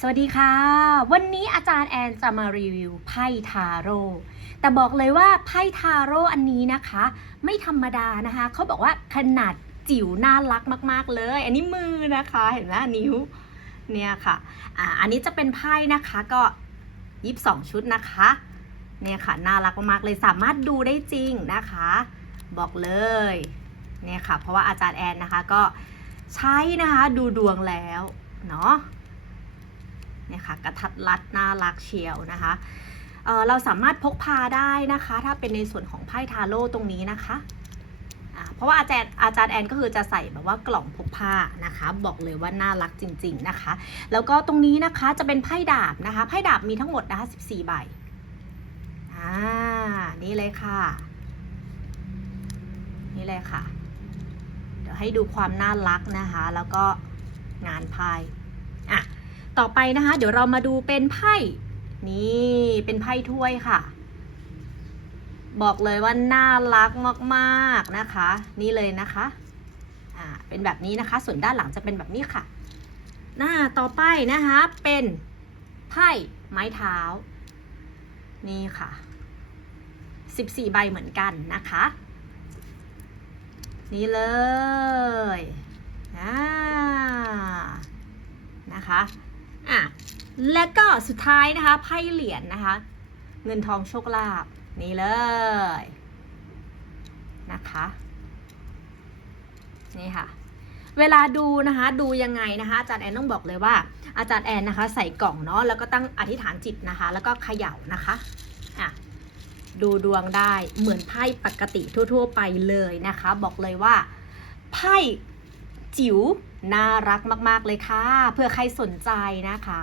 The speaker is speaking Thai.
สวัสดีค่ะ วันนี้อาจารย์แอนจะมารีวิวไพ่ทาโร่แต่บอกเลยว่าไพ่ทาโร่อันนี้นะคะ ไม่ธรรมดานะคะเขาบอกว่าขนาดจิ๋วน่ารักมาก ๆ เลย อันนี้มือนะคะเห็นไหมนิ้วเนี่ยค่ะอ่าอันนี้จะเป็นไพ่นะคะก็ยีิบสองชุดนะคะเนี่ยค่ะน่ารักมากๆเลยสามารถดูได้จริงนะคะ บอกเลยเนี่ยค่ะ เพราะว่าอาจารย์แอนนะคะก็ใช้นะคะดูดวงแล้วเนาะ เนี่ยค่ะกระทัดรัดน่ารักเชียวนะคะเเราสามารถพกพาได้นะคะ ถ้าเป็นในส่วนของไพ่ทาโร่ตรงนี้นะคะเพราะว่าอาจารย์อาจารย์แอนก็คือจะใส่แบบว่ากล่องพกพานะคะ บอกเลยว่าน่ารักจริง ๆนะคะ แล้วก็ตรงนี้นะคะจะเป็นไพ่ดาบนะคะไพ่ดาบมีทั้งหมดนะคะ14 ใบอ่านี่เลยค่ะ นี่เลยค่ะ เดี๋ยวให้ดูความน่ารักนะคะ แล้วก็งานไพ่อะ ต่อไปนะคะ เดี๋ยวเรามาดูเป็นไพ่นี่เป็นไพ่ถ้วยค่ะ บอกเลยว่าน่ารักมากๆนะคะ นี่เลยนะคะอ่าเป็นแบบนี้นะคะ ส่วนด้านหลังจะเป็นแบบนี้ค่ะ หน้าต่อไปนะคะเป็นไพ่ไม้เท้า นี่ค่ะ14ใบเหมือนกันนะคะ นี่เลยอ่านะคะ อะและก็สุดท้ายนะคะไพ่เหรียญนะคะ เงินทองโชคลาภนี่เลยนะคะนี่ค่ะเวลาดูนะคะดูยังไงนะคะอาจารย์แอนต้องบอกเลยว่า อาจารย์แอนนะคะใส่กล่องเนาะแล้วก็ตั้งอธิษฐานจิตนะคะ แล้วก็เขย่านะคะอะดูดวงได้เหมือนไพ่ปกติทั่ว ๆ ไปเลยนะคะ บอกเลยว่าไพ่ จิ๋วน่ารักมาก ๆ เลยค่ะ เพื่อใครสนใจนะคะ